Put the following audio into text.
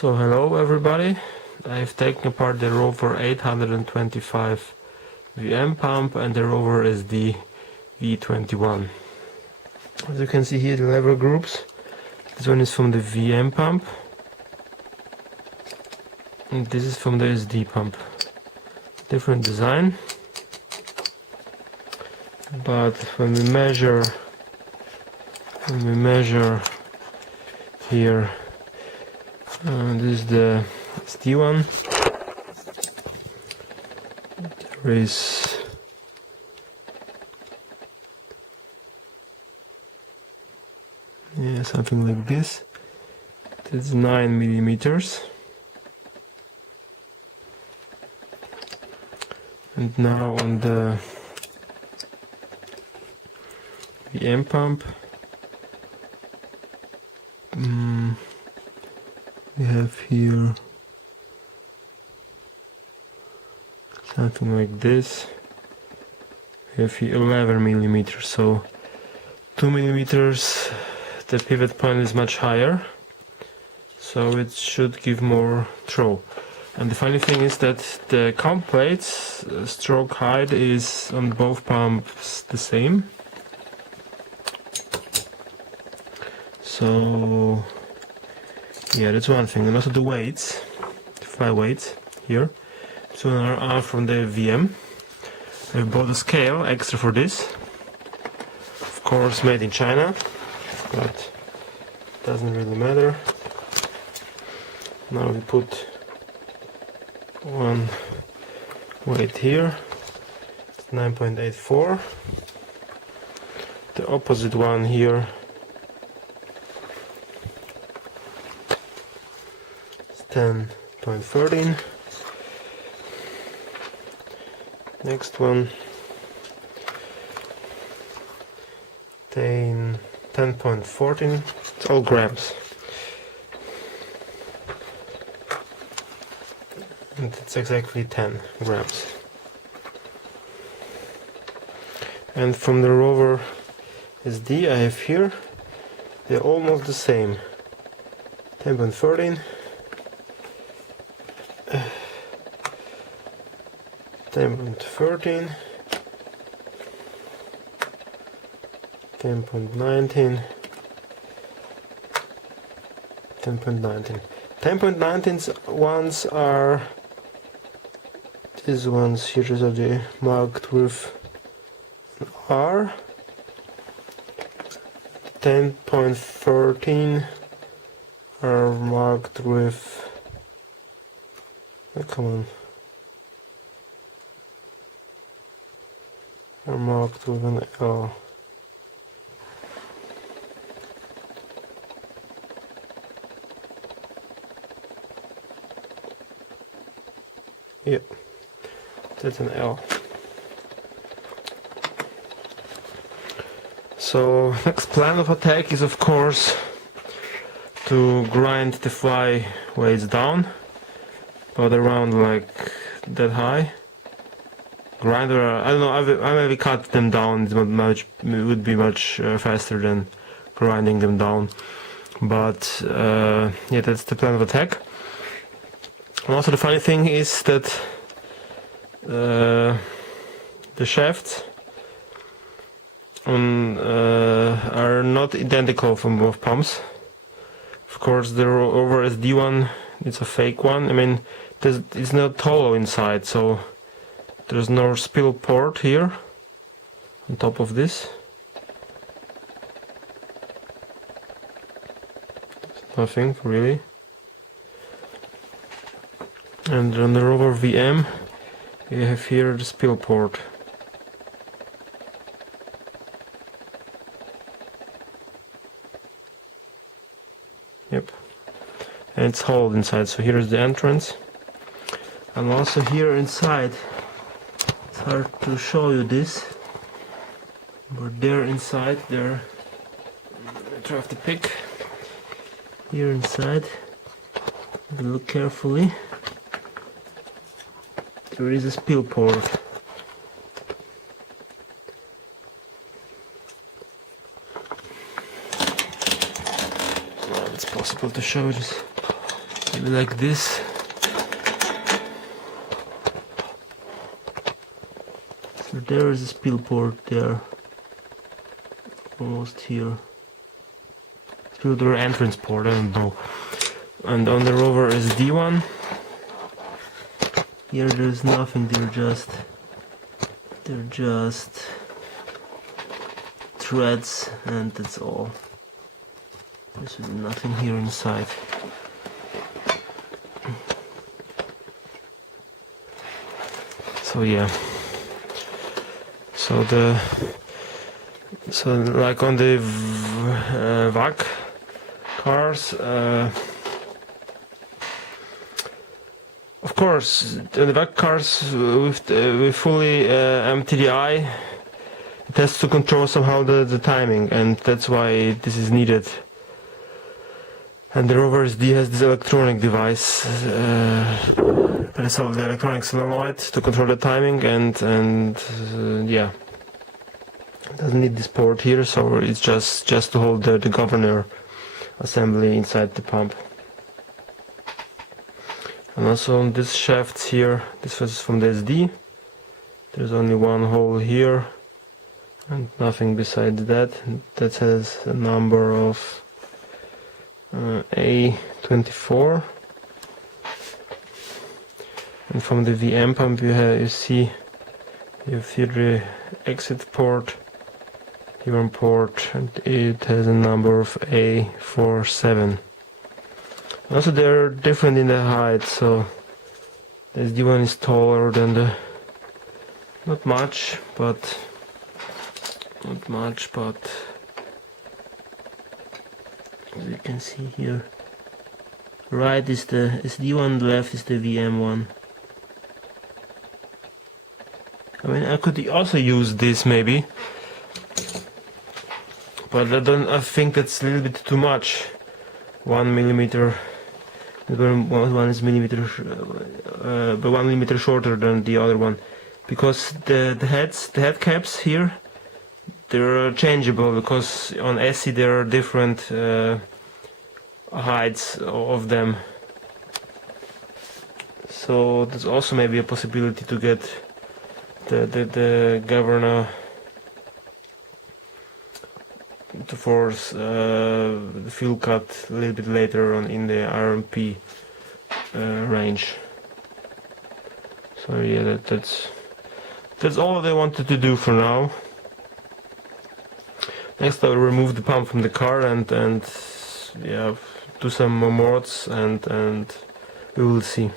So hello everybody, I've taken apart the Rover 825 VM pump and the Rover SD VE21. As you can see here, the lever groups. This one is from the VM pump and this is from the SD pump. Different design, but when we measure here, this is the SD one. There is something like this. That's 9 millimeters. And now on the VM pump, we have here something like this. We have here 11 millimeters, so 2 millimeters. The pivot point is much higher, so it should give more throw. And the funny thing is that the comp plates stroke height is on both pumps the same. So yeah, that's one thing. And also the weights, the flyweights here. So are from the VM. I bought a scale extra for this. Of course made in China, but doesn't really matter. Now we put one weight here, it's 9.84. The opposite one here is 10.13. Next one 10.14. It's all grams. And it's exactly 10 grams. And from the Rover SD I have here, they're almost the same. 10.13, 10.13, 10.19, 10.19. 10.19 ones are these ones here, are they marked with an R. 10.13 are marked with, come on, are marked with an L. Yeah, that's an L. So next plan of attack is of course to grind the flyweights down, about around like that high. Grinder, I don't know, I maybe cut them down. It would be much faster than grinding them down. But yeah, that's the plan of attack. And also the funny thing is that the shafts are not identical from both pumps. Of course the Rover SD one, it's a fake one. I mean, it's not hollow inside, so there's no spill port here on top of this. Nothing really. And on the Rover VM you have here the spill port. Yep. And it's hollowed inside, so here is the entrance. And also here inside, it's hard to show you this, but there inside, there, I try to pick, here inside, look carefully, there is a spill port. Well, it's possible to show this. maybe like this. So there is a spill port there, almost here. Spill door entrance port, I don't know. And on the Rover SD one, here there's nothing. They're just threads, and that's all. There's nothing here inside. So yeah. So like on the VAC cars, of course, the VAC cars with fully M-TDI, it has to control somehow the timing, and that's why this is needed. And the Rover SD has this electronic device, so the electronic solenoid to control the timing, and yeah, it doesn't need this port here, so it's just to hold the governor assembly inside the pump. And also on this shafts here, this was from the SD, there's only one hole here and nothing besides that. That has a number of A24, and from the VM pump you see here the exit port, here one port, and it has a number of A47. Also they're different in the height, so the SD one is taller than the, not much, but as you can see here, right is the SD one, left is the VM one. I mean, I could also use this maybe, but I think that's a little bit too much. 1 millimeter, one is millimeter, but 1 millimeter shorter than the other one, because the head caps here, they're changeable, because on SE there are different heights of them. So there's also maybe a possibility to get the governor to force the fuel cut a little bit later on in the RMP range. So yeah, that's all I wanted to do for now. Next I'll remove the pump from the car and yeah, do some more mods, and we will see.